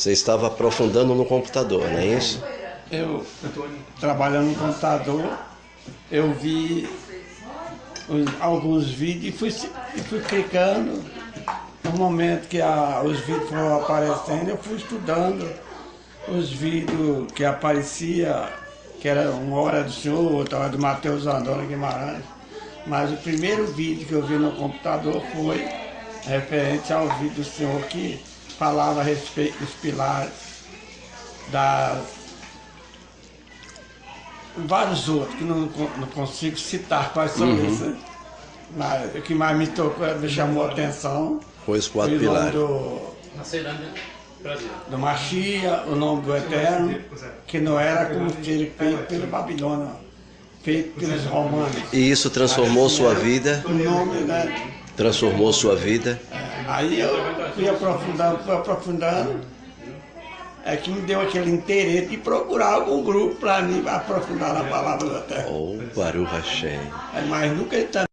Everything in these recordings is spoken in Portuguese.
Você estava aprofundando no computador, não é isso? Eu, trabalhando no computador, eu vi alguns vídeos e fui clicando. No momento que os vídeos foram aparecendo, eu fui estudando os vídeos que aparecia, que era uma hora do Senhor, outra hora do Mateus André Guimarães. Mas o primeiro vídeo que eu vi no computador foi referente ao vídeo do Senhor que falava a respeito dos pilares, das vários outros, que não consigo citar quais são esses, né? Mas o que mais me tocou, me chamou a atenção Foi os foi quatro o nome pilares. do Machia, o nome do Eterno, que não era como ser feito pela Babilônia, feito pelos romanos. E isso transformou sua vida? O nome, né? Transformou sua vida? Aí eu fui aprofundando, é que me deu aquele interesse de procurar algum grupo para me aprofundar na palavra do Eterno. Oh, Baruch Hashem. Mas nunca está.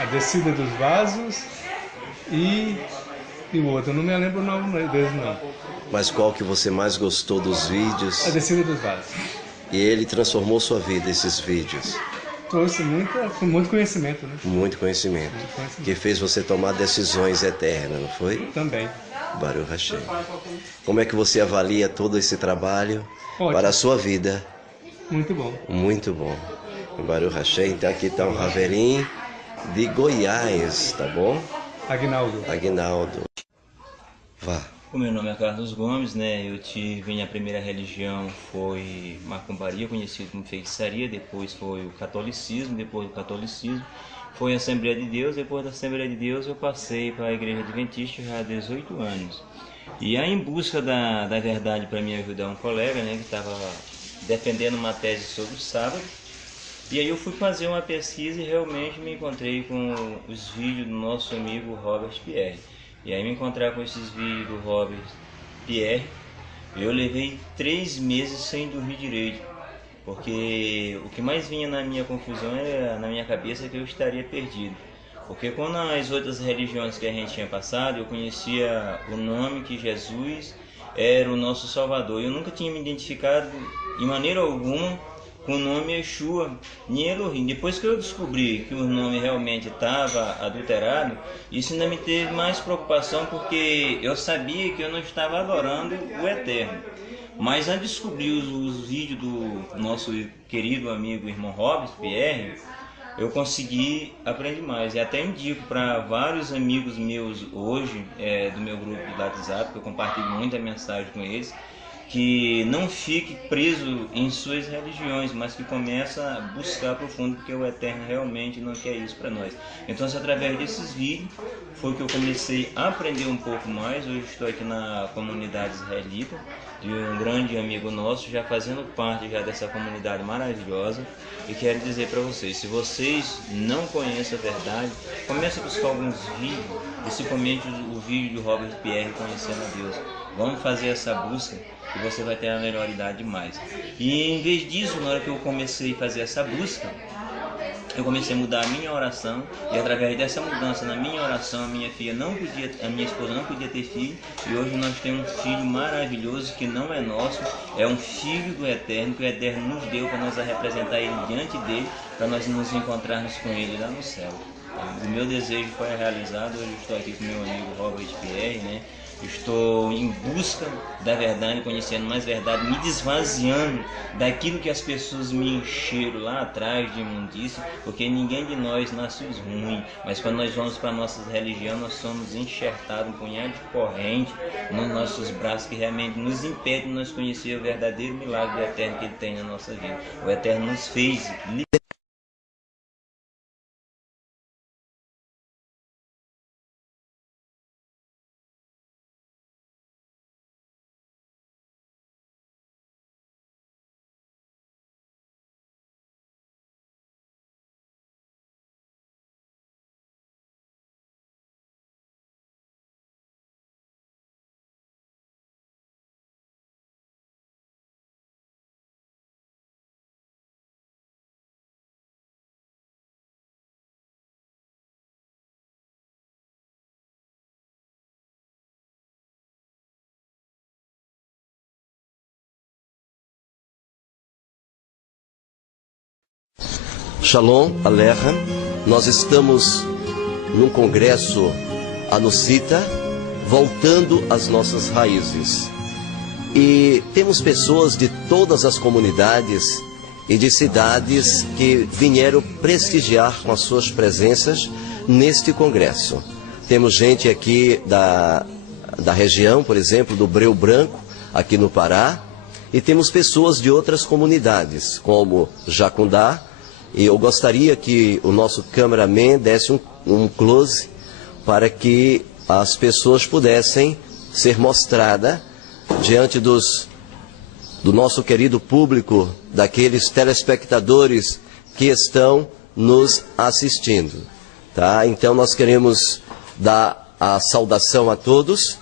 A descida dos vasos e o outro. Eu não me lembro o nome deles, não. Mas qual que você mais gostou dos vídeos? A descida dos vasos. E ele transformou sua vida, esses vídeos. Trouxe muito conhecimento, né? Muito conhecimento. Que fez você tomar decisões eternas, não foi? Também. Baruch Hashem. Como é que você avalia todo esse trabalho Ótimo. para a sua vida? Muito bom. Muito bom. Baruch Hashem. Então aqui está um Raverim de Goiás, tá bom? Aguinaldo. Aguinaldo. Vá. O meu nome é Carlos Gomes, né? Eu tive, minha primeira religião foi macumbaria, conhecido como feitiçaria, depois foi o catolicismo, depois do catolicismo foi a Assembleia de Deus, depois da Assembleia de Deus eu passei para a Igreja Adventista já há 18 anos. E aí, em busca da verdade para me ajudar um colega, né, que estava defendendo uma tese sobre o sábado, e aí eu fui fazer uma pesquisa e realmente me encontrei com os vídeos do nosso amigo Robert Pierre. E aí me encontrar com esses vídeos do Robert Pierre, eu levei 3 meses sem dormir direito, porque o que mais vinha na minha confusão era na minha cabeça que eu estaria perdido. Porque quando as outras religiões que a gente tinha passado, eu conhecia o nome que Jesus era o nosso Salvador. Eu nunca tinha me identificado de maneira alguma com o nome Yeshua, nem Elohim. Depois que eu descobri que o nome realmente estava adulterado, isso ainda me teve mais preocupação, porque eu sabia que eu não estava adorando o Eterno. Mas ao descobrir os vídeos do nosso querido amigo irmão Robert Pierre, eu consegui aprender mais. E até indico para vários amigos meus hoje, do meu grupo do WhatsApp, que eu compartilho muita mensagem com eles, que não fique preso em suas religiões, mas que comece a buscar profundo, porque o Eterno realmente não quer isso para nós. Então, através desses vídeos, foi que eu comecei a aprender um pouco mais. Hoje estou aqui na comunidade israelita, de um grande amigo nosso, já fazendo parte já dessa comunidade maravilhosa. E quero dizer para vocês, se vocês não conhecem a verdade, comece a buscar alguns vídeos, principalmente o vídeo do Robert Pierre, Conhecendo a Deus. Vamos fazer essa busca e você vai ter a melhor idade demais. E em vez disso, na hora que eu comecei a fazer essa busca, eu comecei a mudar a minha oração, e através dessa mudança na minha oração, a minha esposa não podia ter filho, e hoje nós temos um filho maravilhoso que não é nosso, é um filho do Eterno, que o Eterno nos deu para nós representar ele diante dele, para nós nos encontrarmos com ele lá no céu. O meu desejo foi realizado. Hoje eu estou aqui com meu amigo Robert Pierre, né? Estou em busca da verdade, conhecendo mais verdade, me desvaziando daquilo que as pessoas me encheram lá atrás de imundícia, porque ninguém de nós nasce ruim, mas quando nós vamos para a nossa religião, nós somos enxertados um punhado de corrente nos nossos braços, que realmente nos impede de nós conhecer o verdadeiro milagre do Eterno que Ele tem na nossa vida. O Eterno nos fez Shalom Aleichem. Nós estamos num congresso Anussita, voltando às nossas raízes. E temos pessoas de todas as comunidades e de cidades que vieram prestigiar com as suas presenças neste congresso. Temos gente aqui da região, por exemplo, do Breu Branco, aqui no Pará, e temos pessoas de outras comunidades, como Jacundá, e eu gostaria que o nosso cameraman desse um close para que as pessoas pudessem ser mostradas diante do nosso querido público, daqueles telespectadores que estão nos assistindo. Tá? Então nós queremos dar a saudação a todos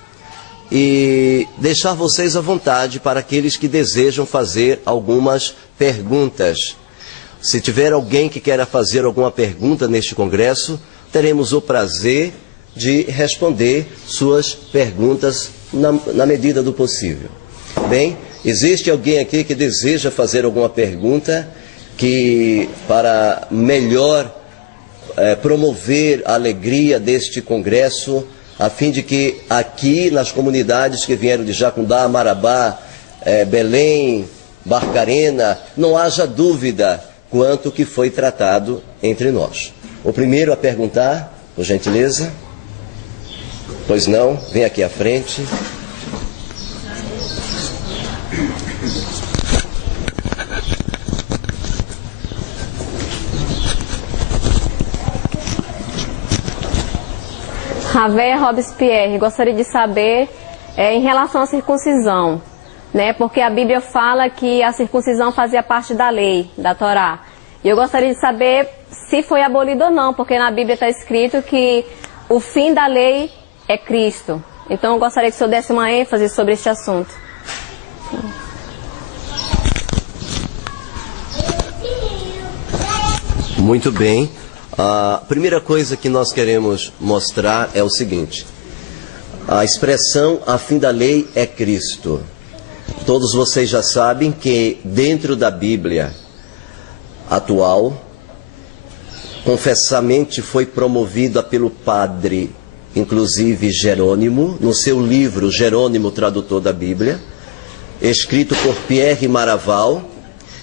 e deixar vocês à vontade para aqueles que desejam fazer algumas perguntas. Se tiver alguém que queira fazer alguma pergunta neste congresso, teremos o prazer de responder suas perguntas na medida do possível. Bem, existe alguém aqui que deseja fazer alguma pergunta para melhor promover a alegria deste congresso, a fim de que aqui nas comunidades que vieram de Jacundá, Marabá, Belém, Barcarena, não haja dúvida quanto que foi tratado entre nós. O primeiro a perguntar, por gentileza. Pois não, vem aqui à frente. Ravé Robespierre, gostaria de saber em relação à circuncisão, né? Porque a Bíblia fala que a circuncisão fazia parte da lei, da Torá. E eu gostaria de saber se foi abolido ou não, porque na Bíblia está escrito que o fim da lei é Cristo. Então eu gostaria que o senhor desse uma ênfase sobre este assunto. Muito bem. A primeira coisa que nós queremos mostrar é o seguinte: a expressão "a fim da lei é Cristo". Todos vocês já sabem que dentro da Bíblia atual, confessamente foi promovida pelo padre, inclusive Jerônimo, no seu livro Jerônimo, tradutor da Bíblia, escrito por Pierre Maraval,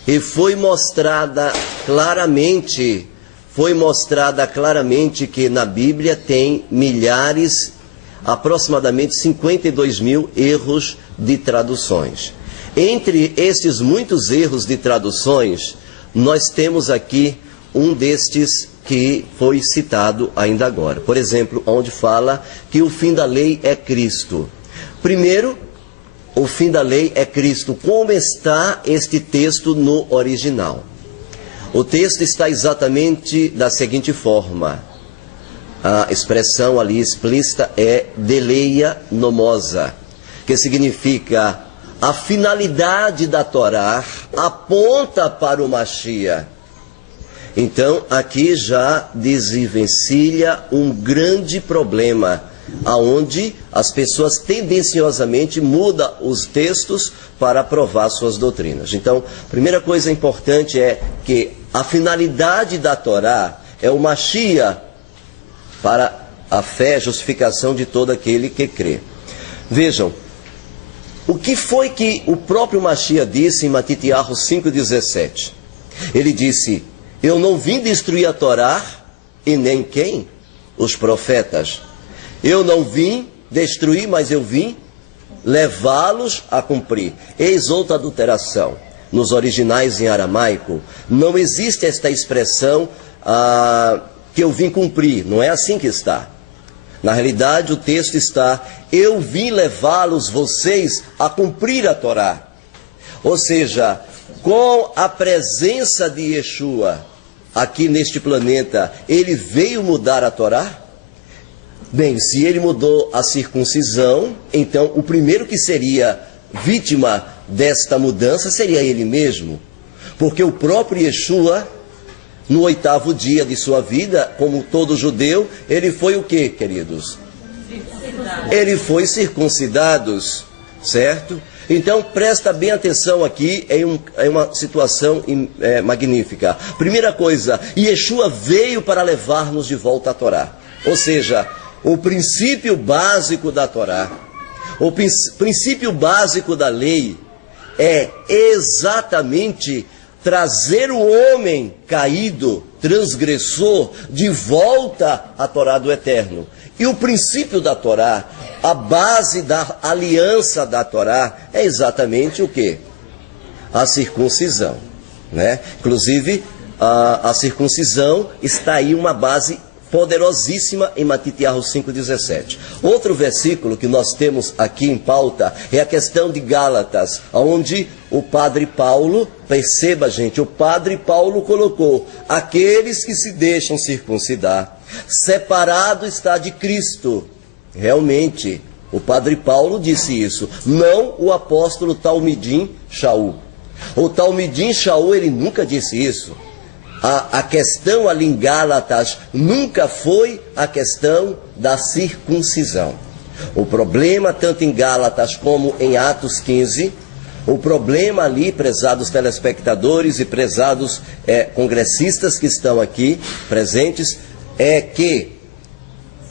e foi mostrada claramente que na Bíblia tem milhares, aproximadamente 52 mil erros de traduções. Entre esses muitos erros de traduções, nós temos aqui um destes que foi citado ainda agora. Por exemplo, onde fala que o fim da lei é Cristo. Primeiro, o fim da lei é Cristo. Como está este texto no original? O texto está exatamente da seguinte forma. A expressão ali explícita é deleia nomosa, que significa a finalidade da Torá aponta para o Mashiach. Então, aqui já desenvencilha um grande problema, aonde as pessoas tendenciosamente mudam os textos para provar suas doutrinas. Então, a primeira coisa importante é que a finalidade da Torá é o Mashiach para a fé, justificação de todo aquele que crê. Vejam, o que foi que o próprio Mashiach disse em Matitiahu 5,17? Ele disse: eu não vim destruir a Torá e nem quem? Os profetas. Eu não vim destruir, mas eu vim levá-los a cumprir. Eis outra adulteração. Nos originais em aramaico, não existe esta expressão que eu vim cumprir. Não é assim que está. Na realidade, o texto está: eu vim levá-los, vocês, a cumprir a Torá. Ou seja, com a presença de Yeshua aqui neste planeta, ele veio mudar a Torá? Bem, se ele mudou a circuncisão, então o primeiro que seria vítima desta mudança seria ele mesmo. Porque o próprio Yeshua, no 8º dia de sua vida, como todo judeu, ele foi o quê, queridos? Ele foi circuncidado. certo? Então, presta bem atenção aqui, é uma situação magnífica. Primeira coisa, Yeshua veio para levar-nos de volta à Torá. Ou seja, o princípio básico da Torá, o princípio básico da lei é exatamente trazer o homem caído, transgressor, de volta à Torá do Eterno. E o princípio da Torá, a base da aliança da Torá, é exatamente o quê? A circuncisão, né? Inclusive, a circuncisão está aí uma base poderosíssima em Matitiahu 5,17. Outro versículo que nós temos aqui em pauta é a questão de Gálatas, onde o padre Paulo, perceba gente, o padre Paulo colocou: aqueles que se deixam circuncidar, separado está de Cristo. Realmente, o padre Paulo disse isso, não o apóstolo Talmidim Shaul. O Talmidim Shaul, ele nunca disse isso. A questão ali em Gálatas nunca foi a questão da circuncisão. O problema, tanto em Gálatas como em Atos 15, o problema ali, prezados telespectadores e prezados congressistas que estão aqui presentes, é que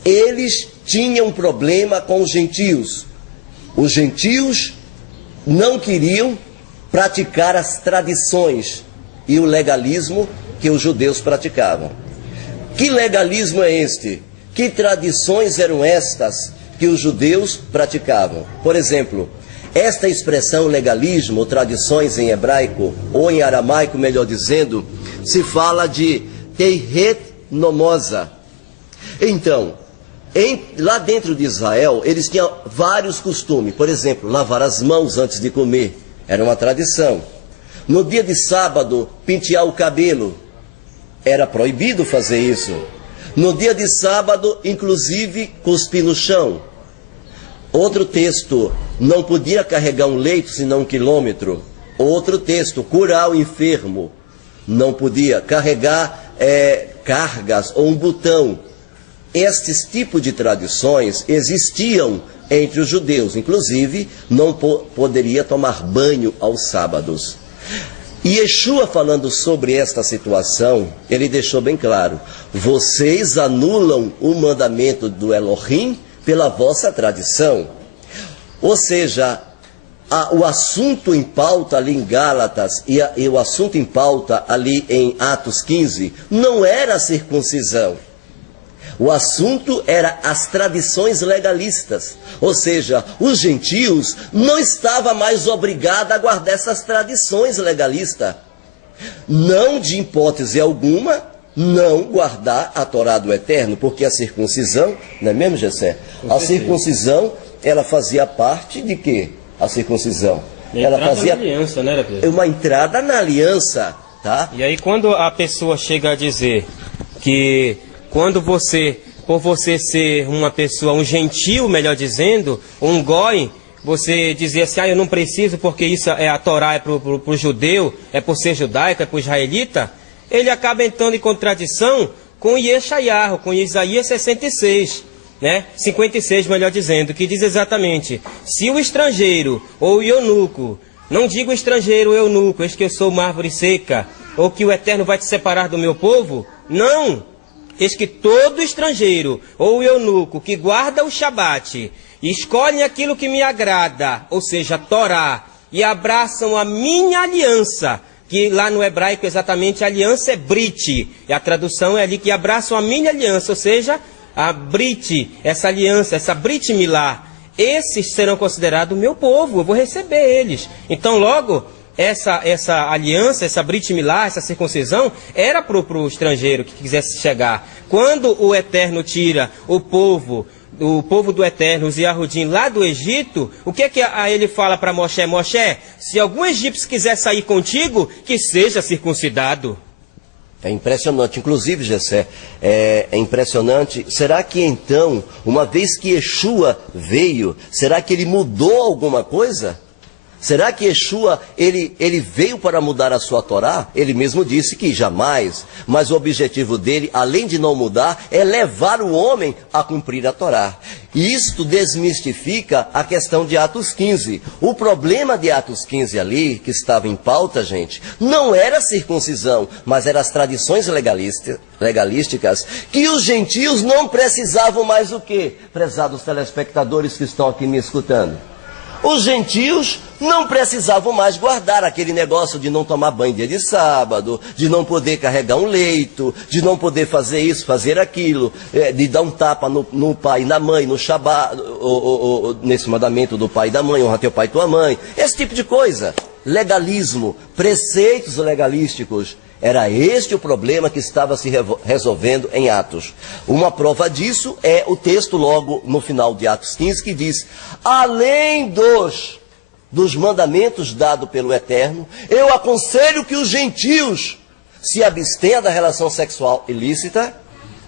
eles tinham problema com os gentios. Os gentios não queriam praticar as tradições e o legalismo que os judeus praticavam. Que legalismo é este? Que tradições eram estas que os judeus praticavam? Por exemplo, esta expressão legalismo, ou tradições em hebraico, ou em aramaico, melhor dizendo, se fala de teiret nomosa. Então, lá dentro de Israel, eles tinham vários costumes. Por exemplo, lavar as mãos antes de comer, era uma tradição. No dia de sábado, pentear o cabelo, era proibido fazer isso. No dia de sábado, inclusive, cuspir no chão. Outro texto, não podia carregar um leito senão 1 quilômetro. Outro texto, curar o enfermo. Não podia carregar cargas ou um botão. Estes tipos de tradições existiam entre os judeus. Inclusive, não poderia tomar banho aos sábados. E Yeshua, falando sobre esta situação, ele deixou bem claro: vocês anulam o mandamento do Elohim pela vossa tradição. Ou seja, o assunto em pauta ali em Gálatas e o assunto em pauta ali em Atos 15 não era a circuncisão. O assunto era as tradições legalistas. Ou seja, os gentios não estavam mais obrigados a guardar essas tradições legalistas. Não, de hipótese alguma, não guardar a Torá do Eterno, porque a circuncisão, não é mesmo, Gessé? A circuncisão, ela fazia parte de quê? A circuncisão. Ela fazia aliança, né, uma entrada na aliança, tá? E aí quando a pessoa chega a dizer que quando você, por você ser uma pessoa, um gentio, melhor dizendo, um goi, você dizer assim: eu não preciso porque isso é a Torá, é para o judeu, é por ser judaico, é para o israelita, ele acaba entrando em contradição com Yeshayahu, com Isaías 66, né? 56, melhor dizendo, que diz exatamente: se o estrangeiro ou o eunuco, não digo estrangeiro ou eunuco, eis que eu sou uma árvore seca, ou que o Eterno vai te separar do meu povo, não. Eis que todo estrangeiro ou eunuco que guarda o Shabat e escolhem aquilo que me agrada, ou seja, a Torá, e abraçam a minha aliança, que lá no hebraico exatamente a aliança é Brit, e a tradução é ali que abraçam a minha aliança, ou seja, a Brit, essa aliança, essa Brit Milá, esses serão considerados meu povo, eu vou receber eles. Então logo, essa aliança, essa Brit Milá, essa circuncisão, era para o estrangeiro que quisesse chegar. Quando o Eterno tira o povo do Eterno, os Yahudim, lá do Egito, o que ele fala para Moshe? Moshe, se algum egípcio quiser sair contigo, que seja circuncidado. É impressionante, inclusive, Gessé, é impressionante. Será que então, uma vez que Yeshua veio, será que ele mudou alguma coisa? Será que Yeshua, ele veio para mudar a sua Torá? Ele mesmo disse que jamais, mas o objetivo dele, além de não mudar, é levar o homem a cumprir a Torá. E isto desmistifica a questão de Atos 15. O problema de Atos 15 ali, que estava em pauta, gente, não era a circuncisão, mas eram as tradições legalísticas, que os gentios não precisavam mais o quê? Prezados telespectadores que estão aqui me escutando. Os gentios não precisavam mais guardar aquele negócio de não tomar banho dia de sábado, de não poder carregar um leito, de não poder fazer isso, fazer aquilo, de dar um tapa no pai e na mãe, no Shabat, nesse mandamento do pai e da mãe, honra teu pai e tua mãe, esse tipo de coisa. Legalismo, preceitos legalísticos. Era este o problema que estava se resolvendo em Atos. Uma prova disso é o texto logo no final de Atos 15 que diz: além dos mandamentos dados pelo Eterno, eu aconselho que os gentios se abstenham da relação sexual ilícita,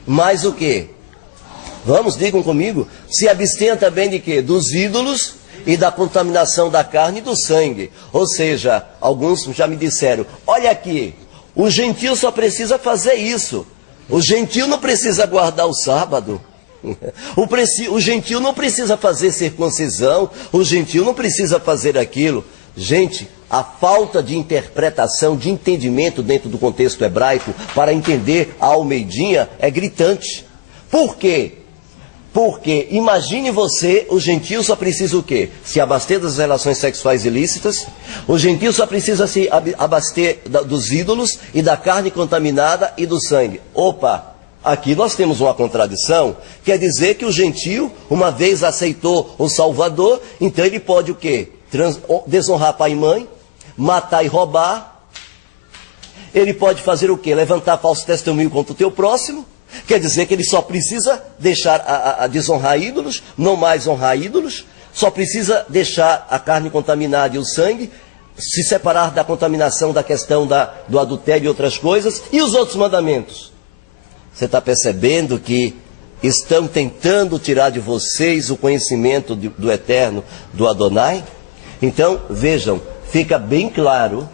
mas o quê? Vamos, digam comigo, se abstenham também de quê? Dos ídolos e da contaminação da carne e do sangue. Ou seja, alguns já me disseram, olha aqui, o gentio só precisa fazer isso. O gentio não precisa guardar o sábado. O gentio não precisa fazer circuncisão. O gentio não precisa fazer aquilo. Gente, a falta de interpretação, de entendimento dentro do contexto hebraico para entender a Almeidinha é gritante. Por quê? Porque, imagine você, o gentio só precisa o quê? Se abaster das relações sexuais ilícitas, o gentio só precisa se abaster dos ídolos e da carne contaminada e do sangue. Opa, aqui nós temos uma contradição, quer dizer que o gentio, uma vez aceitou o Salvador, então ele pode o quê? Desonrar pai e mãe, matar e roubar, ele pode fazer o quê? Levantar falso testemunho contra o teu próximo. Quer dizer que ele só precisa deixar a desonrar ídolos, não mais honrar ídolos, só precisa deixar a carne contaminada e o sangue, se separar da contaminação da questão do adultério e outras coisas, e os outros mandamentos. Você está percebendo que estão tentando tirar de vocês o conhecimento do Eterno, do Adonai? Então, vejam, fica bem claro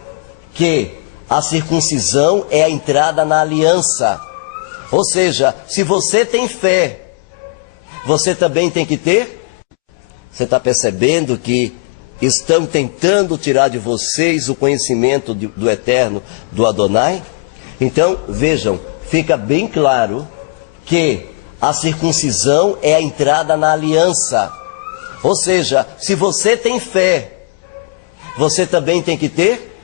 que a circuncisão é a entrada na aliança. Ou seja, se você tem fé, você também tem que ter? Você está percebendo que estão tentando tirar de vocês o conhecimento do Eterno, do Adonai? Então, vejam, fica bem claro que a circuncisão é a entrada na aliança. Ou seja, se você tem fé, você também tem que ter?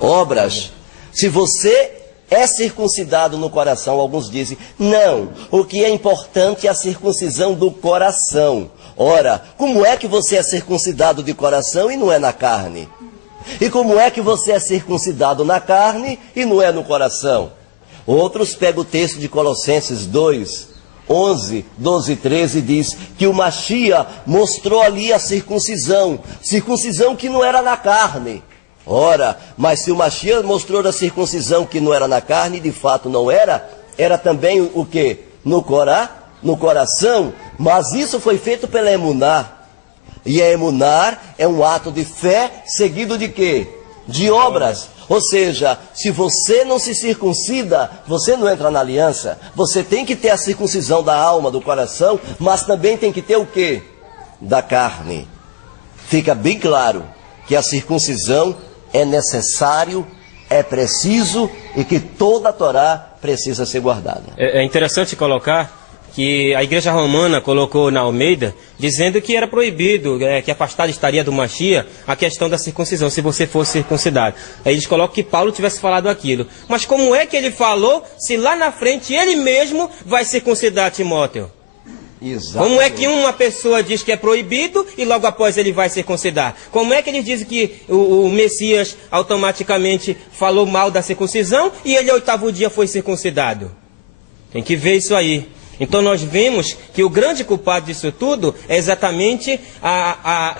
Obras. Se você é circuncidado no coração, alguns dizem, não, o que é importante é a circuncisão do coração. Ora, como é que você é circuncidado de coração e não é na carne? E como é que você é circuncidado na carne e não é no coração? Outros pegam o texto de Colossenses 2, 11, 12 e 13 diz que o Mashiach mostrou ali a circuncisão que não era na carne. Ora, mas se o Mashiach mostrou a circuncisão que não era na carne, de fato não era, era também o quê? No coração, mas isso foi feito pela emuná. E a emuná é um ato de fé seguido de quê? De obras. Ou seja, se você não se circuncida, você não entra na aliança. Você tem que ter a circuncisão da alma, do coração, mas também tem que ter o quê? Da carne. Fica bem claro que a circuncisão é necessário, é preciso e que toda a Torá precisa ser guardada. É interessante colocar que a Igreja Romana colocou na Almeida, dizendo que era proibido, que afastado estaria do Mashiach a questão da circuncisão, se você fosse circuncidado. Aí eles colocam que Paulo tivesse falado aquilo. Mas como é que ele falou, se lá na frente ele mesmo vai circuncidar Timóteo? Exatamente. Como é que uma pessoa diz que é proibido e logo após ele vai circuncidar? Como é que eles dizem que o Messias automaticamente falou mal da circuncisão e ele ao 8º dia foi circuncidado? Tem que ver isso aí. Então nós vemos que o grande culpado disso tudo é exatamente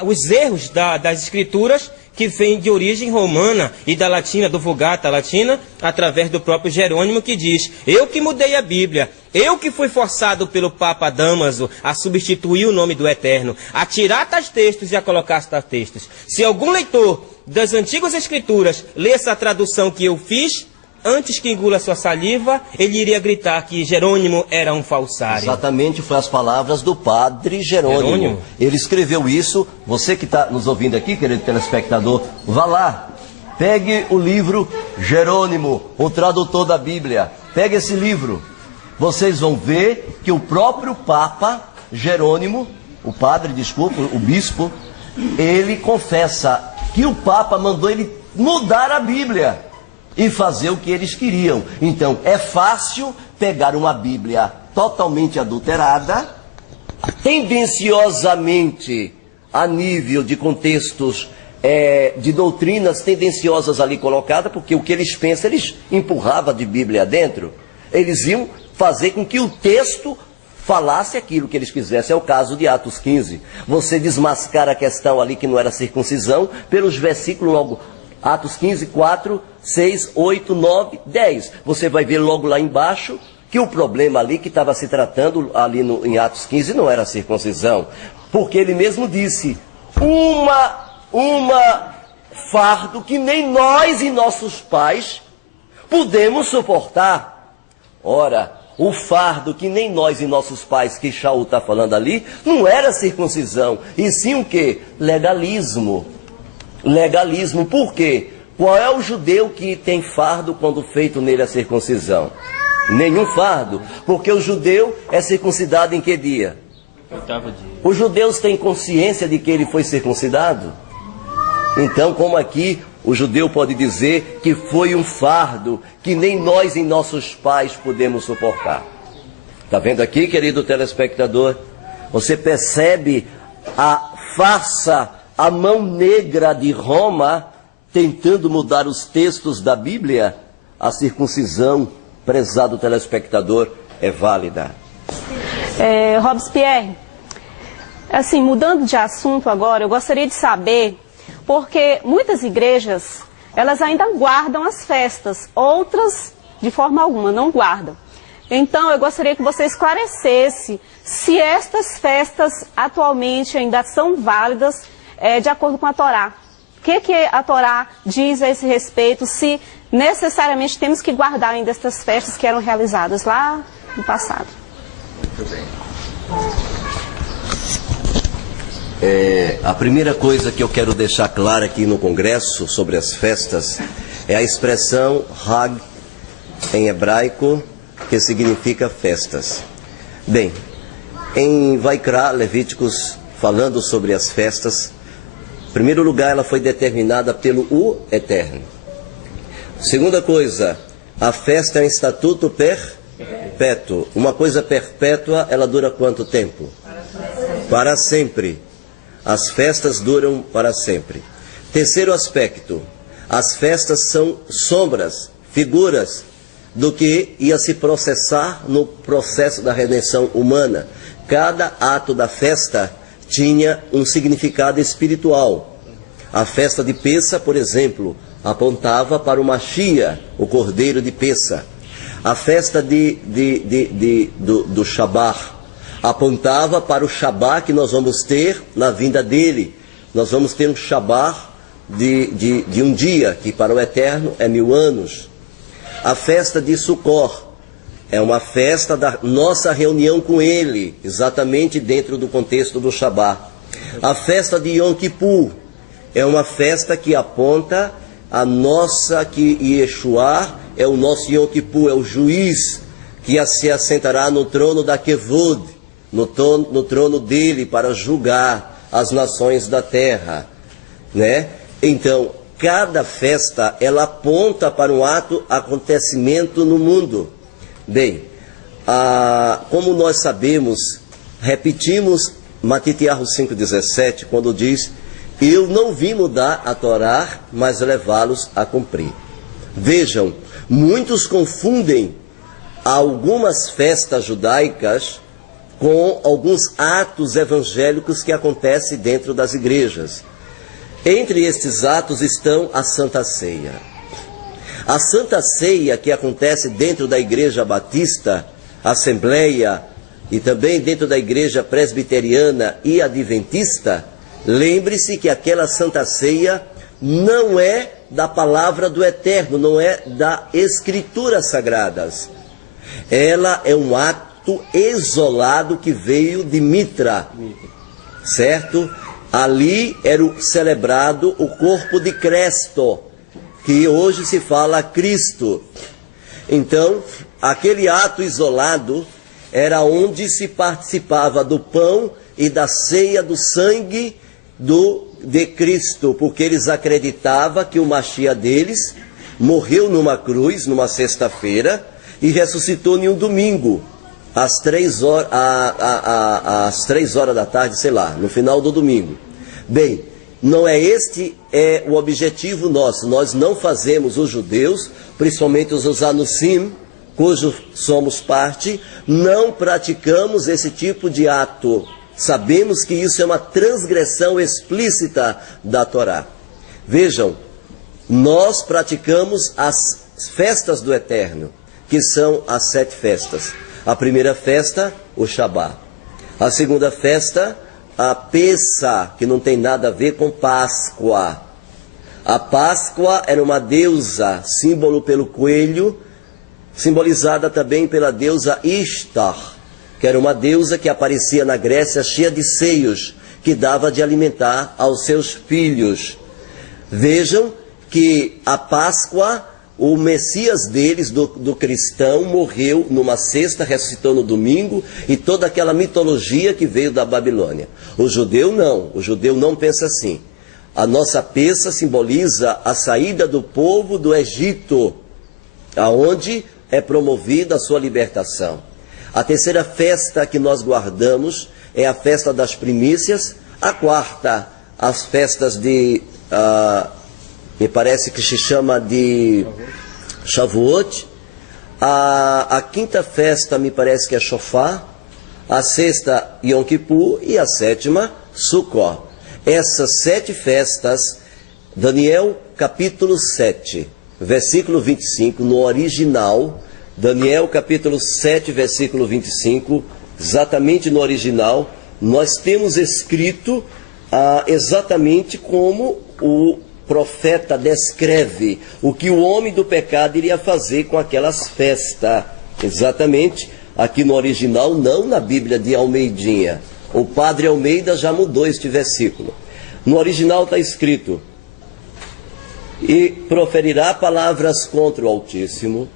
os erros das escrituras, que vem de origem romana e da latina, do Vulgata latina, através do próprio Jerônimo, que diz: eu que mudei a Bíblia, eu que fui forçado pelo Papa Damaso a substituir o nome do Eterno, a tirar tais textos e a colocar tais textos. Se algum leitor das antigas escrituras lê essa tradução que eu fiz, antes que engula sua saliva, ele iria gritar que Jerônimo era um falsário. Exatamente, foi as palavras do padre Jerônimo. Ele escreveu isso. Você que está nos ouvindo aqui, querido telespectador, vá lá, pegue o livro Jerônimo, o tradutor da Bíblia. Pegue esse livro. Vocês vão ver que o próprio Papa Jerônimo, o padre, desculpa, o bispo, ele confessa que o Papa mandou ele mudar a Bíblia e fazer o que eles queriam. Então, é fácil pegar uma Bíblia totalmente adulterada, tendenciosamente a nível de contextos, de doutrinas tendenciosas ali colocadas, porque o que eles pensam, eles empurravam de Bíblia dentro, eles iam fazer com que o texto falasse aquilo que eles quisessem. É o caso de Atos 15. Você desmascara a questão ali que não era circuncisão, pelos versículos logo, Atos 15, 4, 6, 8, 9, 10. Você vai ver logo lá embaixo que o problema ali que estava se tratando ali em Atos 15 não era a circuncisão. Porque ele mesmo disse, uma fardo que nem nós e nossos pais podemos suportar. Ora, o fardo que nem nós e nossos pais, que Shaul está falando ali, não era circuncisão, e sim o quê? Legalismo. Legalismo, por quê? Qual é o judeu que tem fardo quando feito nele a circuncisão? Nenhum fardo, porque o judeu é circuncidado em que dia? Oitavo dia. Os judeus têm consciência de que ele foi circuncidado? Então, como aqui, o judeu pode dizer que foi um fardo que nem nós e nossos pais podemos suportar. Está vendo aqui, querido telespectador? Você percebe a farsa, a mão negra de Roma tentando mudar os textos da Bíblia? A circuncisão, prezado telespectador, é válida. Robespierre, assim, mudando de assunto agora, eu gostaria de saber, porque muitas igrejas, elas ainda guardam as festas, outras, de forma alguma, não guardam. Então, eu gostaria que você esclarecesse se estas festas atualmente ainda são válidas de acordo com a Torá. O que a Torá diz a esse respeito, se necessariamente temos que guardar ainda estas festas que eram realizadas lá no passado. Muito bem. A primeira coisa que eu quero deixar clara aqui no Congresso sobre as festas é a expressão Hag, em hebraico, que significa festas. Bem, em Vaikra, Levíticos, falando sobre as festas, em primeiro lugar, ela foi determinada pelo O Eterno. Segunda coisa, a festa é um estatuto perpétuo. Uma coisa perpétua, ela dura quanto tempo? Para sempre. As festas duram para sempre. Terceiro aspecto, as festas são sombras, figuras do que ia se processar no processo da redenção humana. Cada ato da festa tinha um significado espiritual. A festa de Pessa, por exemplo, apontava para o Machia, o Cordeiro de Pessa. A festa do Shabat apontava para o Shabat que nós vamos ter na vinda dele. Nós vamos ter um Shabat de um dia, que para o Eterno é 1000 anos. A festa de Sukkot é uma festa da nossa reunião com ele, exatamente dentro do contexto do Shabat. A festa de Yom Kippur é uma festa que aponta a nossa, que Yeshua é o nosso Yom Kippur, é o juiz que se assentará no trono da Kevod, no trono dele para julgar as nações da terra, né? Então, cada festa, ela aponta para um acontecimento no mundo. Bem, como nós sabemos, repetimos Matitiahu 5,17, quando diz, eu não vim mudar a Torá, mas levá-los a cumprir. Vejam, muitos confundem algumas festas judaicas com alguns atos evangélicos que acontecem dentro das igrejas. Entre estes atos estão a Santa Ceia. A Santa Ceia que acontece dentro da Igreja Batista, Assembleia, e também dentro da Igreja Presbiteriana e Adventista, lembre-se que aquela Santa Ceia não é da palavra do Eterno, não é da Escrituras Sagradas. Ela é um ato isolado que veio de Mitra, certo? Ali era celebrado o corpo de Cristo, que hoje se fala Cristo. Então, aquele ato isolado era onde se participava do pão e da ceia do sangue de Cristo, porque eles acreditavam que o Machia deles morreu numa cruz, numa sexta-feira, e ressuscitou em um domingo, às 3 horas da tarde, sei lá, no final do domingo. Bem, não é este o objetivo nosso. Nós não fazemos, os judeus, principalmente os Anusim, cujo somos parte, não praticamos esse tipo de ato. Sabemos que isso é uma transgressão explícita da Torá. Vejam, nós praticamos as festas do Eterno, que são as 7 festas. A primeira festa, o Shabá. A segunda festa, a Pessa, que não tem nada a ver com Páscoa. A Páscoa era uma deusa, símbolo pelo coelho, simbolizada também pela deusa Ishtar, que era uma deusa que aparecia na Grécia cheia de seios, que dava de alimentar aos seus filhos. Vejam que a Páscoa, o Messias deles, do cristão, morreu numa sexta, ressuscitou no domingo, e toda aquela mitologia que veio da Babilônia. O judeu não pensa assim. A nossa Pessa simboliza a saída do povo do Egito, aonde é promovida a sua libertação. A terceira festa que nós guardamos é a festa das primícias. A quarta, as festas de... me parece que se chama de Shavuot. A quinta festa me parece que é Shofar. A sexta, Yom Kippur. E a sétima, Sukkot. Essas 7 festas, Daniel capítulo 7, versículo 25, no original, Daniel capítulo 7, versículo 25, exatamente no original, nós temos escrito exatamente como o profeta descreve o que o homem do pecado iria fazer com aquelas festas. Exatamente aqui no original, não na Bíblia de Almeidinha. O padre Almeida já mudou este versículo. No original está escrito: e proferirá palavras contra o Altíssimo,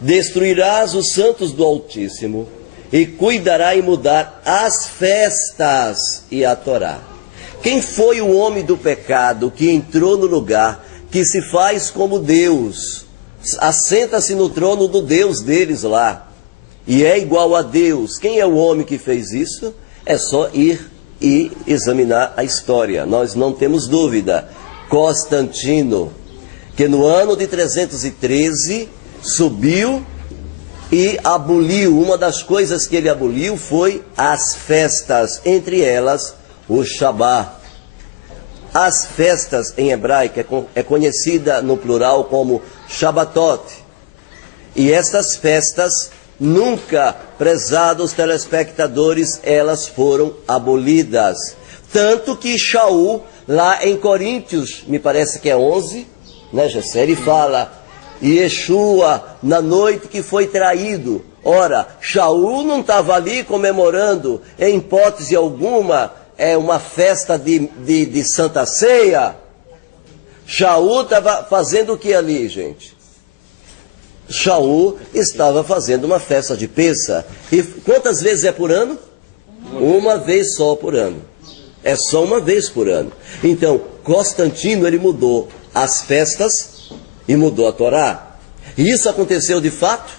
destruirás os santos do Altíssimo, e cuidará em mudar as festas e a Torá. Quem foi o homem do pecado que entrou no lugar que se faz como Deus, assenta-se no trono do Deus deles lá, e é igual a Deus? Quem é o homem que fez isso? É só ir e examinar a história. Nós não temos dúvida. Constantino, que no ano de 313 subiu e aboliu. Uma das coisas que ele aboliu foi as festas, entre elas o Shabá. As festas em hebraico é conhecida no plural como Shabbatot. E estas festas, nunca, prezados telespectadores, elas foram abolidas. Tanto que Shaul, lá em Coríntios, me parece que é 11, né, Gessé, ele fala: Yeshua, na noite que foi traído. Ora, Shaul não estava ali comemorando, em hipótese alguma, uma festa de Santa Ceia. Shaul estava fazendo o que ali, gente? Shaul estava fazendo uma festa de Pessa. E quantas vezes é por ano? Uma vez só por ano. É só uma vez por ano. Então, Constantino, ele mudou as festas e mudou a Torá. E isso aconteceu de fato?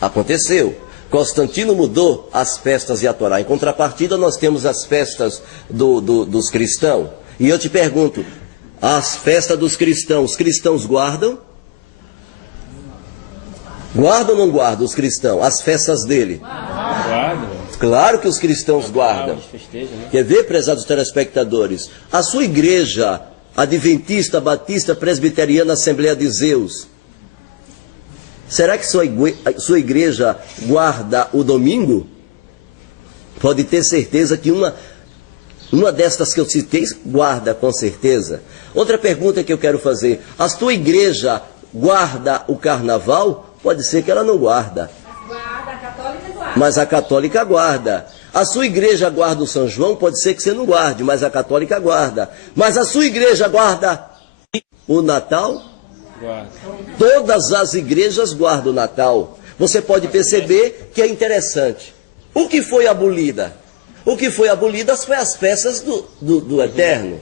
Aconteceu. Constantino mudou as festas e a Torá. Em contrapartida, nós temos as festas dos cristãos. E eu te pergunto, as festas dos cristãos, os cristãos guardam? Guardam ou não guardam os cristãos as festas dele? Guarda. Claro que os cristãos guardam. Quer ver, prezados telespectadores? A sua igreja adventista, batista, presbiteriana, Assembleia de Zeus, será que sua igreja guarda o domingo? Pode ter certeza que uma destas que eu citei guarda com certeza. Outra pergunta que eu quero fazer: a sua igreja guarda o carnaval? Pode ser que ela não guarda. Guarda, a católica guarda. Mas a católica guarda. A sua igreja guarda o São João? Pode ser que você não guarde, mas a católica guarda. Mas a sua igreja guarda o Natal? Guarda. Todas as igrejas guardam o Natal. Você pode perceber que é interessante. O que foi abolida? O que foi abolida foi as festas do Eterno.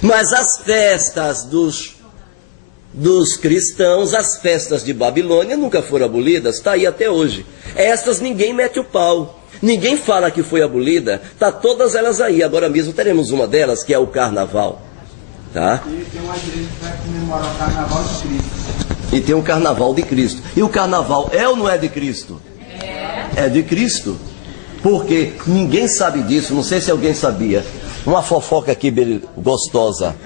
Mas as festas dos cristãos, as festas de Babilônia nunca foram abolidas, está aí até hoje. Essas ninguém mete o pau, ninguém fala que foi abolida, está todas elas aí. Agora mesmo teremos uma delas, que é o Carnaval. Tá? E tem uma igreja que vai comemorar o Carnaval de Cristo. E tem o Carnaval de Cristo. E o Carnaval é ou não é de Cristo? É de Cristo. Porque ninguém sabe disso, não sei se alguém sabia. Uma fofoca aqui gostosa.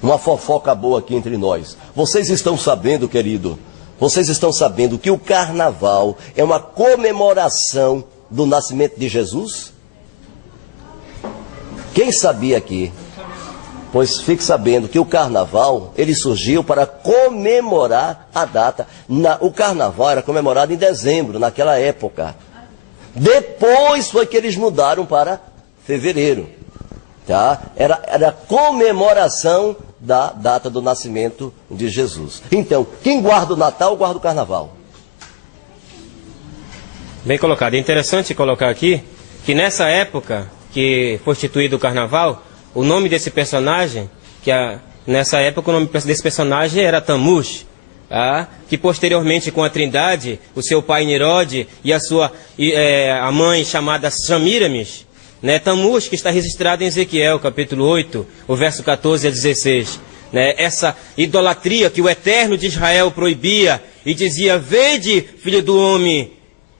Uma fofoca boa aqui entre nós. Vocês estão sabendo, querido, vocês estão sabendo que o carnaval é uma comemoração do nascimento de Jesus? Quem sabia aqui? Pois fique sabendo que o carnaval, ele surgiu para comemorar a data. O carnaval era comemorado em dezembro, naquela época. Depois foi que eles mudaram para fevereiro. Tá? Era comemoração da data do nascimento de Jesus. Então, quem guarda o Natal, guarda o Carnaval. Bem colocado. É interessante colocar aqui que nessa época que foi instituído o Carnaval, o nome desse personagem, nessa época o nome desse personagem era Tammuz, que posteriormente com a Trindade, o seu pai Nirode e a mãe chamada Semíramis, né, Tammuz, que está registrado em Ezequiel, capítulo 8, o verso 14 a 16. Né, essa idolatria que o Eterno de Israel proibia e dizia: vede, filho do homem.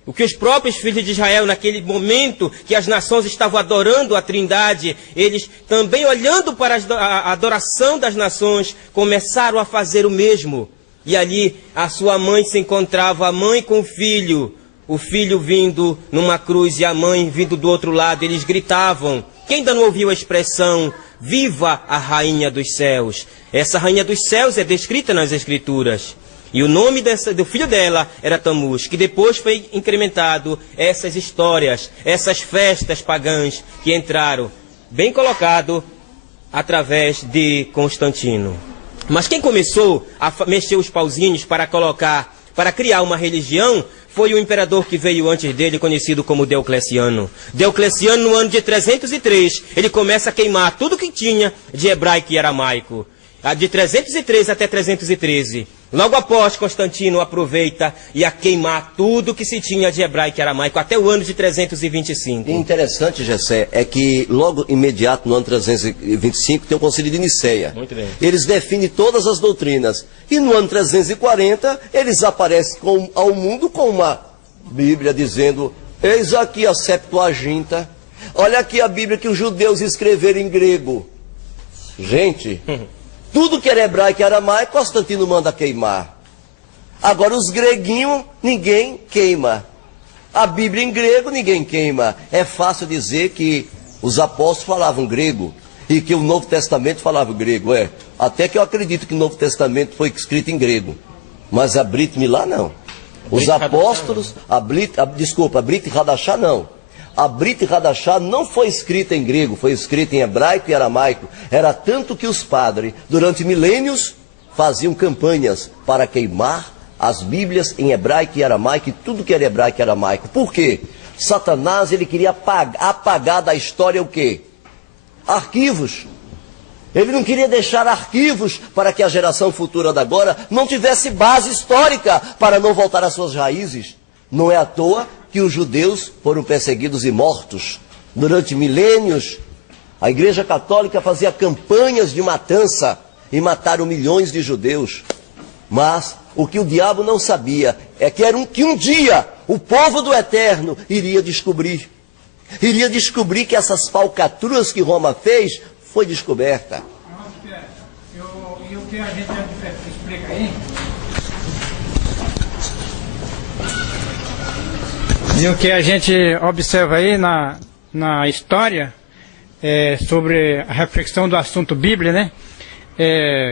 O que os próprios filhos de Israel, naquele momento que as nações estavam adorando a Trindade, eles também olhando para a adoração das nações, começaram a fazer o mesmo. E ali a sua mãe se encontrava, a mãe com o filho vindo numa cruz e a mãe vindo do outro lado. Eles gritavam. Quem ainda não ouviu a expressão viva a rainha dos céus? Essa rainha dos céus é descrita nas Escrituras. E o nome do filho dela era Tammuz, que depois foi incrementado essas histórias, essas festas pagãs que entraram, bem colocado, através de Constantino. Mas quem começou a mexer os pauzinhos para criar uma religião, foi o imperador que veio antes dele, conhecido como Diocleciano. Diocleciano, no ano de 303, ele começa a queimar tudo que tinha de hebraico e aramaico. De 303 até 313. Logo após, Constantino aproveita e a queimar tudo que se tinha de hebraico e aramaico, até o ano de 325. E interessante, Gessé, é que logo imediato, no ano 325, tem o Concílio de Niceia. Muito bem. Eles definem todas as doutrinas. E no ano 340, eles aparecem ao mundo com uma Bíblia dizendo: eis aqui a Septuaginta, olha aqui a Bíblia que os judeus escreveram em grego. Gente... Tudo que era hebraico e aramaico, Constantino manda queimar. Agora, os greguinhos, ninguém queima. A Bíblia em grego, ninguém queima. É fácil dizer que os apóstolos falavam grego e que o Novo Testamento falava grego. Até que eu acredito que o Novo Testamento foi escrito em grego. Mas a Brit Milá, não. Os apóstolos, a Brit Hadashah, não. A Brit Hadashah não foi escrita em grego, foi escrita em hebraico e aramaico. Era tanto que os padres, durante milênios, faziam campanhas para queimar as Bíblias em hebraico e aramaico, e tudo que era hebraico e aramaico. Por quê? Satanás, ele queria apagar da história o quê? Arquivos. Ele não queria deixar arquivos para que a geração futura da agora não tivesse base histórica para não voltar às suas raízes. Não é à toa que os judeus foram perseguidos e mortos. Durante milênios, a Igreja Católica fazia campanhas de matança e mataram milhões de judeus. Mas o que o diabo não sabia é que um dia o povo do Eterno iria descobrir. Iria descobrir que essas falcatruas que Roma fez foi descoberta. E o que a gente explica aí? E o que a gente observa aí na história sobre a reflexão do assunto Bíblia, né?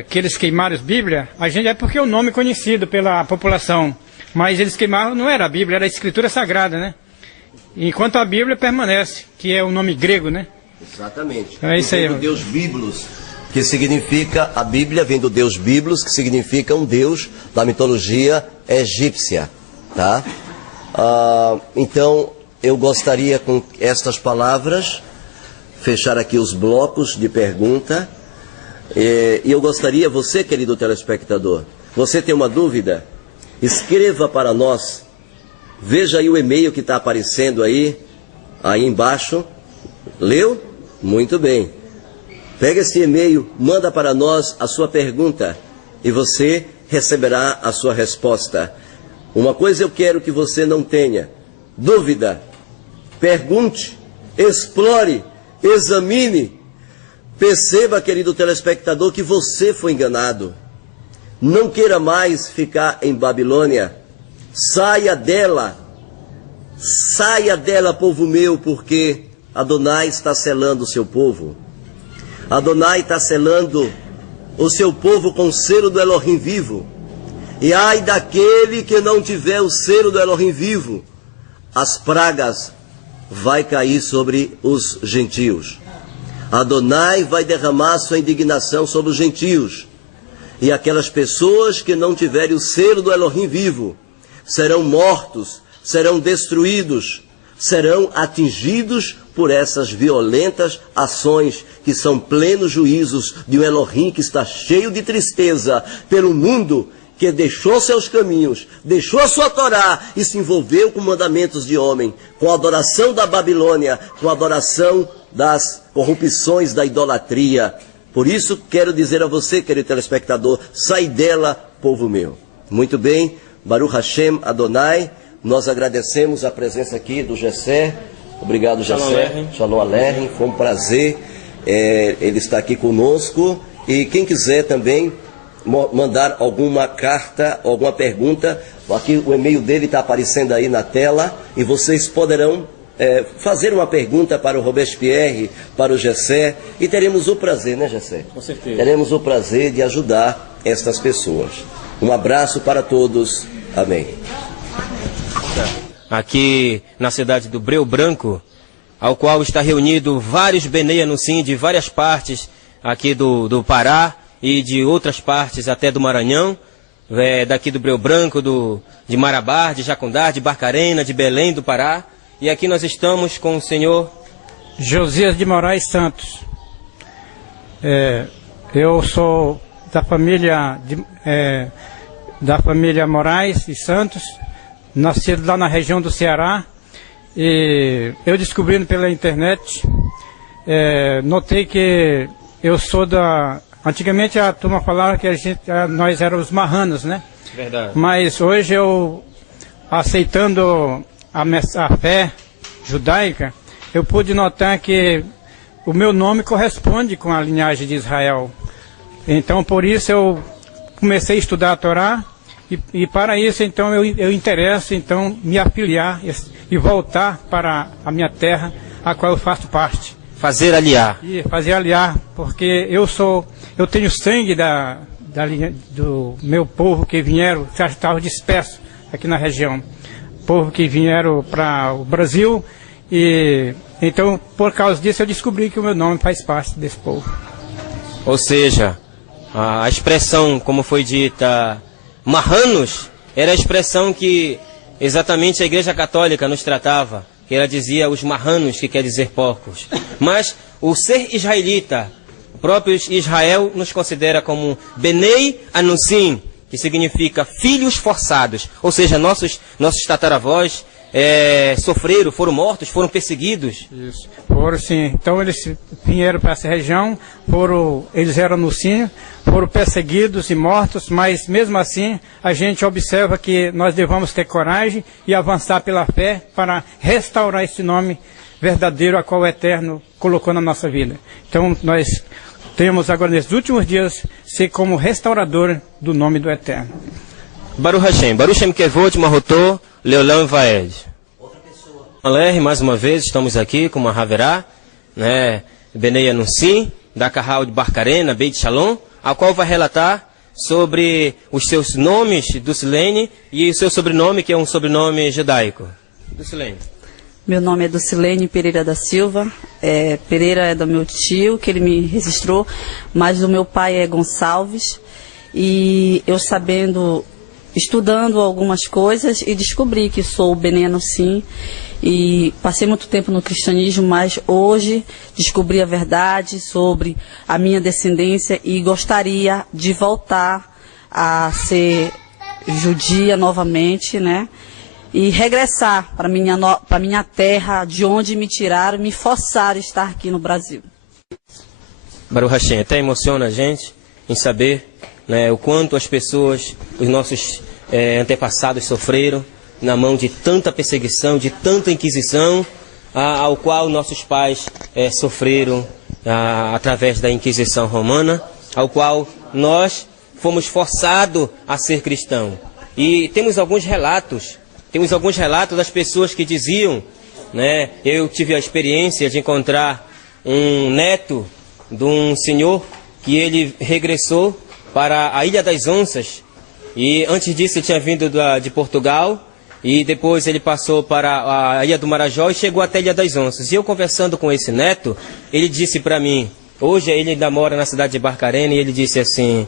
Que eles queimaram as Bíblias, a gente é porque é o nome conhecido pela população, mas eles queimaram, não era a Bíblia, era a Escritura Sagrada, né? Enquanto a Bíblia permanece, que é o nome grego, né? Exatamente. É isso aí. Vem do Deus Biblos, que significa, a Bíblia vem do Deus Biblos, que significa um Deus da mitologia egípcia, tá? Então, eu gostaria com estas palavras fechar aqui os blocos de pergunta. E eu gostaria, você, querido telespectador, você tem uma dúvida? Escreva para nós. Veja aí o e-mail que está aparecendo aí embaixo. Leu? Muito bem. Pega esse e-mail, manda para nós a sua pergunta e você receberá a sua resposta. Uma coisa eu quero que você não tenha: dúvida. Pergunte, explore, examine. Perceba, querido telespectador, que você foi enganado. Não queira mais ficar em Babilônia. Saia dela, povo meu, porque Adonai está selando o seu povo. Adonai está selando o seu povo com o selo do Elohim vivo. E ai daquele que não tiver o selo do Elohim vivo, as pragas vai cair sobre os gentios. Adonai vai derramar sua indignação sobre os gentios. E aquelas pessoas que não tiverem o selo do Elohim vivo serão mortos, serão destruídos, serão atingidos por essas violentas ações que são plenos juízos de um Elohim que está cheio de tristeza pelo mundo que deixou seus caminhos, deixou a sua Torá e se envolveu com mandamentos de homem, com a adoração da Babilônia, com a adoração das corrupções da idolatria. Por isso quero dizer a você, querido telespectador, sai dela, povo meu. Muito bem, Baruch Hashem Adonai, nós agradecemos a presença aqui do Gessé. Obrigado, Gessé. Shalom Aleichem, foi um prazer ele estar aqui conosco. E quem quiser também mandar alguma carta, alguma pergunta, aqui o e-mail dele está aparecendo aí na tela e vocês poderão fazer uma pergunta para o Robespierre, para o Gessé, e teremos o prazer, né, Gessé? Com certeza. Teremos o prazer de ajudar estas pessoas. Um abraço para todos. Amém. Aqui na cidade do Breu Branco, ao qual está reunido vários Benei Anusim de várias partes aqui do Pará e de outras partes até do Maranhão, daqui do Breu Branco, de Marabá, de Jacundá, de Barcarena, de Belém do Pará. E aqui nós estamos com o senhor Josias de Moraes Santos. Eu sou da família Moraes e Santos, nascido lá na região do Ceará. E eu descobrindo pela internet, notei que eu sou antigamente a turma falava que nós éramos marranos, né? Verdade. Mas hoje eu, aceitando a fé judaica, eu pude notar que o meu nome corresponde com a linhagem de Israel. Então, por isso eu comecei a estudar a Torá e para isso, então, eu interesso, então, me afiliar e voltar para a minha terra, a qual eu faço parte. fazer aliar. E fazer aliar, porque eu tenho sangue do meu povo que vieram, já estavam dispersos aqui na região. Povo que vieram para o Brasil, e então por causa disso eu descobri que o meu nome faz parte desse povo. Ou seja, a expressão, como foi dita, marranos, era a expressão que exatamente a Igreja Católica nos tratava, que ela dizia os marranos, que quer dizer porcos. Mas o ser israelita, o próprio Israel nos considera como Benei Anusim, que significa filhos forçados, ou seja, nossos tataravós sofreram, foram mortos, foram perseguidos. Isso. Foram sim. Então eles vieram para essa região, eles eram nucinhos, foram perseguidos e mortos, mas mesmo assim a gente observa que nós devemos ter coragem e avançar pela fé para restaurar esse nome verdadeiro a qual o Eterno colocou na nossa vida. Então nós temos agora nesses últimos dias ser como restaurador do nome do Eterno. Baruch Hashem Kevod, Mahotor, Leolam Vaed. Aler, mais uma vez, estamos aqui com uma Haverá, né, Benei Anunsim, da Carral de Barcarena, Beit Shalom, a qual vai relatar sobre os seus nomes do Silene e o seu sobrenome, que é um sobrenome judaico. Do Silene. Meu nome é Dulcilene Pereira da Silva. Pereira é do meu tio, que ele me registrou, mas o meu pai é Gonçalves. E eu estudando algumas coisas, e descobri que sou Benei Anunsim. E passei muito tempo no cristianismo, mas hoje descobri a verdade sobre a minha descendência e gostaria de voltar a ser judia novamente, né? E regressar para minha terra, de onde me tiraram, me forçaram a estar aqui no Brasil. Baruch Hashem, até emociona a gente em saber, né, o quanto as pessoas, os nossos antepassados sofreram na mão de tanta perseguição, de tanta inquisição, ao qual nossos pais sofreram através da Inquisição Romana, ao qual nós fomos forçados a ser cristão. E temos alguns relatos das pessoas que diziam, né, eu tive a experiência de encontrar um neto de um senhor que ele regressou para a Ilha das Onças, e antes disso ele tinha vindo de Portugal, e depois ele passou para a Ilha do Marajó e chegou até a Ilha das Onças. E eu conversando com esse neto, ele disse para mim, hoje ele ainda mora na cidade de Barcarena, e ele disse assim,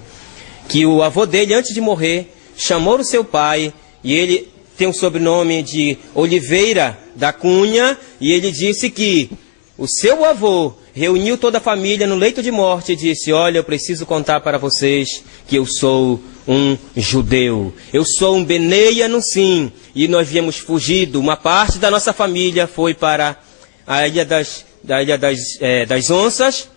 que o avô dele, antes de morrer, chamou o seu pai, e ele tem o sobrenome de Oliveira da Cunha, e ele disse que o seu avô reuniu toda a família no leito de morte e disse, olha, eu preciso contar para vocês que eu sou um judeu, eu sou um Benei Anunsim, e nós viemos fugido, uma parte da nossa família foi para a Ilha das Onças,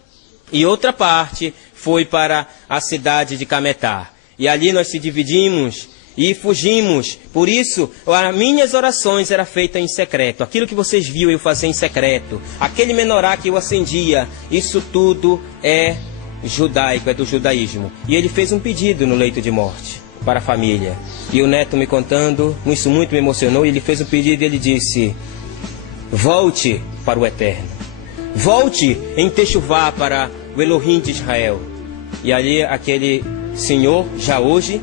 e outra parte foi para a cidade de Cametá, e ali nós se dividimos e fugimos. Por isso, as minhas orações eram feitas em secreto. Aquilo que vocês viram eu fazer em secreto, aquele menorá que eu acendia, isso tudo é judaico, é do judaísmo. E ele fez um pedido no leito de morte para a família. E o neto me contando, isso muito me emocionou, e ele fez um pedido e ele disse, volte para o Eterno. Volte em Techuvá para o Elohim de Israel. E ali aquele senhor, já hoje,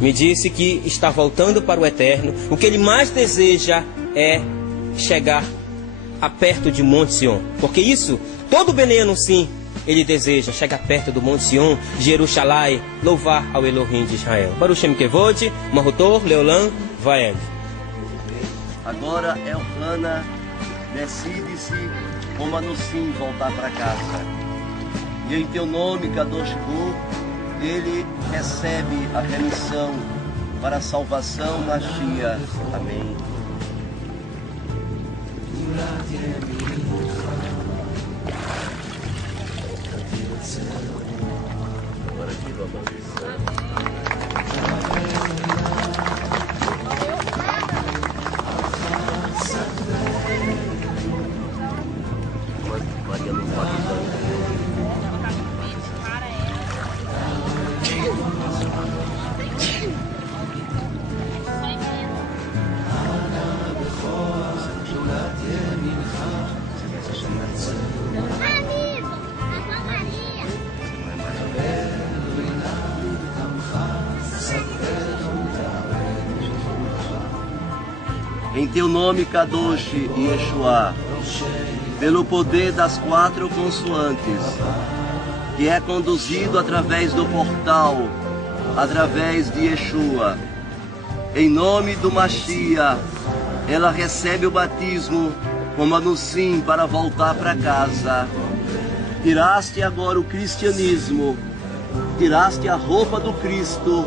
me disse que está voltando para o Eterno. O que ele mais deseja é chegar a perto de Monte Sião. Porque isso, todo Benei Anunsim, ele deseja chegar perto do Monte Sião, de Jerusalém, louvar ao Elohim de Israel. Baruch Shem Kevod, Mahotor, Leolam, Vaed. Agora Elcana decide-se como Anunsim voltar para casa. E em teu nome, Kadosh Hu, ele recebe a remissão para a salvação na Shia. Amém. Em teu nome, Kadosh e Yeshua, pelo poder das 4 consoantes, que é conduzido através do portal, através de Yeshua, em nome do Mashiach, ela recebe o batismo como Anunsim para voltar para casa. Tiraste agora o cristianismo, tiraste a roupa do Cristo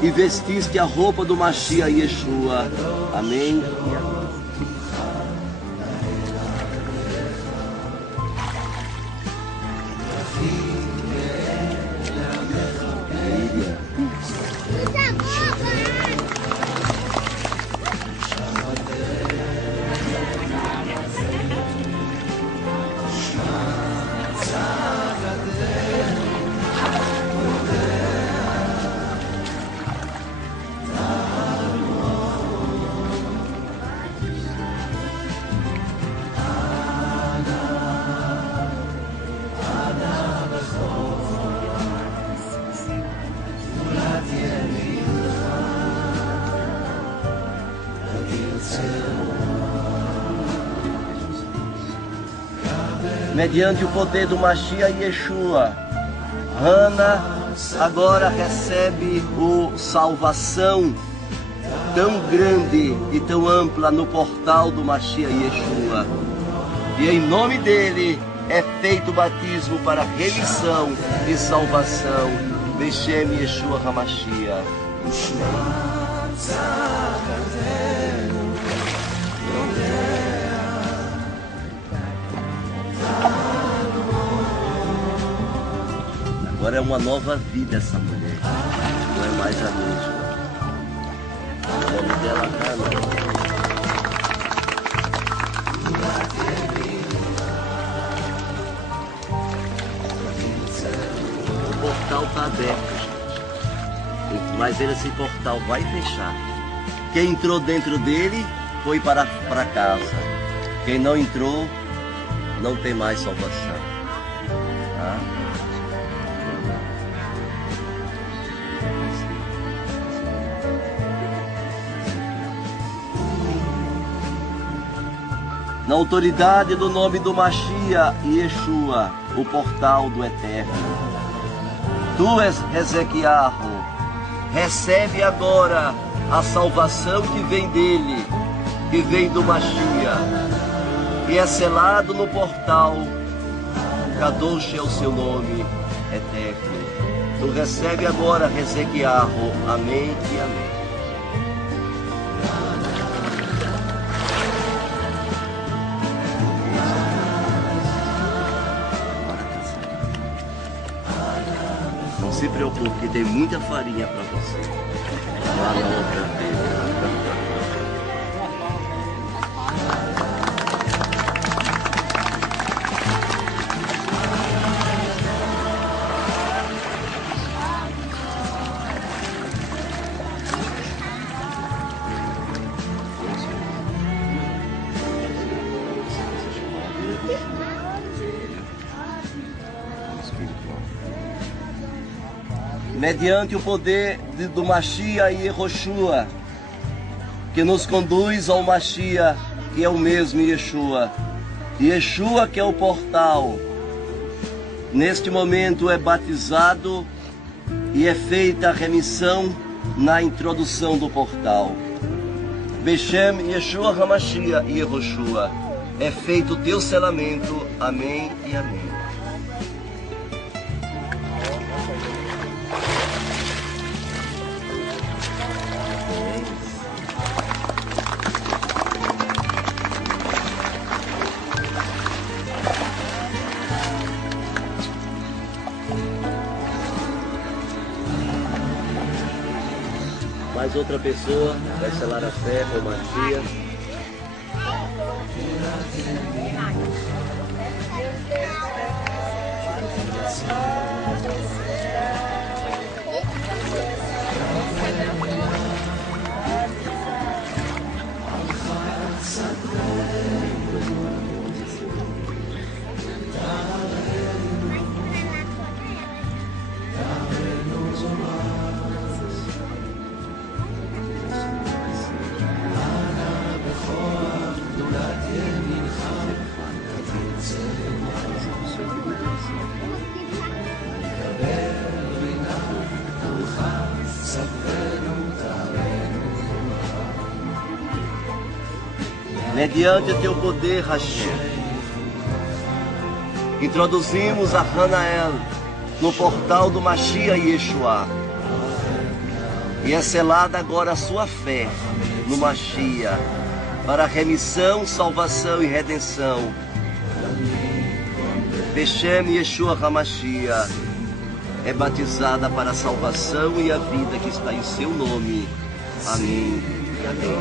e vestiste a roupa do Mashiach Yeshua. Amém. mediante o poder do Mashiach Yeshua, Hana agora recebe salvação tão grande e tão ampla no portal do Mashiach Yeshua. E em nome dele é feito o batismo para remissão e salvação. Beshem Yeshua HaMashiach. Agora é uma nova vida essa mulher, não é mais a mesma. O nome dela é Hana. O portal está aberto, gente. Mas esse portal vai fechar. Quem entrou dentro dele foi para casa. Quem não entrou, não tem mais salvação. Tá? Na autoridade do nome do Mashiach Yeshua, o portal do Eterno. Tu és Ezequiarro, recebe agora a salvação que vem dele, que vem do Mashiach, e é selado no portal. Kadosh é o seu nome eterno. Tu recebe agora Ezequiarro, amém e amém. Não se preocupe, que tem muita farinha para você. Lá na outra vez. Mediante o poder do Mashiach Yehoshua, que nos conduz ao Mashiach, que é o mesmo Yeshua. Yeshua, que é o portal, neste momento é batizado e é feita a remissão na introdução do portal. Beshem Yeshua HaMashiach Yehoshua, é feito o teu selamento. Amém e amém. Mais outra pessoa vai selar a fé com Mashiach. Mediante teu poder, Hashem, introduzimos a Hanael no portal do Mashiach Yeshua, e é selada agora a sua fé no Mashiach, para remissão, salvação e redenção. Beshem Yeshua HaMashiach, é batizada para a salvação e a vida que está em seu nome. Amém e amém.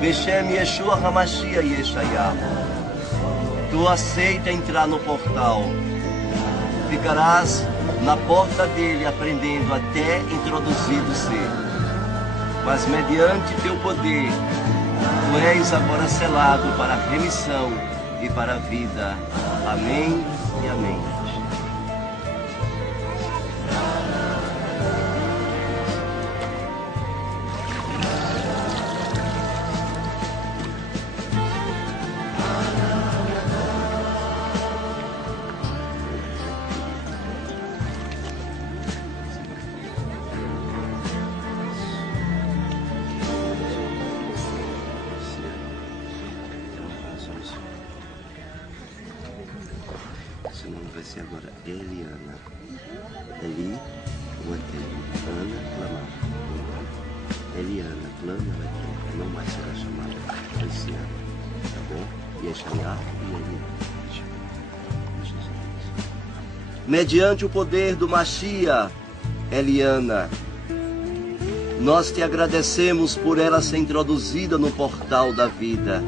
Beshem Yeshua Hamashia Yeshaya. Tu aceita entrar no portal. Ficarás na porta dele aprendendo até introduzido ser. Mas mediante teu poder, tu és agora selado para a remissão e para a vida. Amém e amém. Seu nome vai ser agora Eliana. Eli, o eterno. Ana, clamar. Eliana, clama ao eterno. Não mais será chamada esse ano. Tá bom? Yeshaya e Eliana. Mediante o poder do Mashiach, Eliana, nós te agradecemos por ela ser introduzida no portal da vida.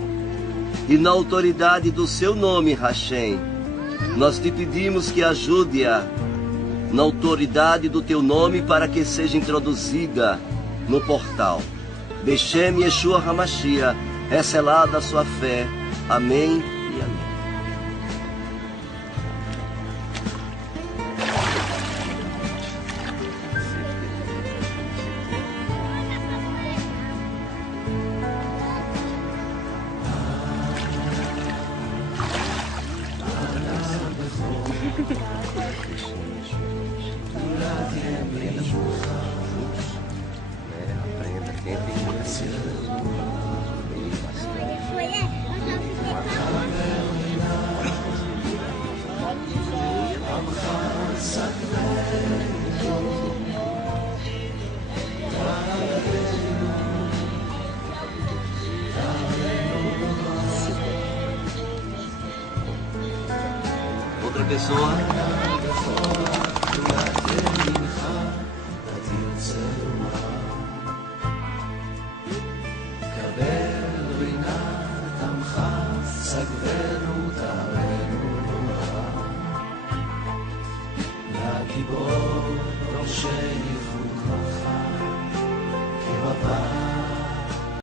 E na autoridade do seu nome, Hashem, nós te pedimos que ajude-a na autoridade do teu nome para que seja introduzida no portal. Beshem Yeshua Hamashia, é selada a sua fé. Amém e amém. Outra pessoa. גיבור ראשי חוקך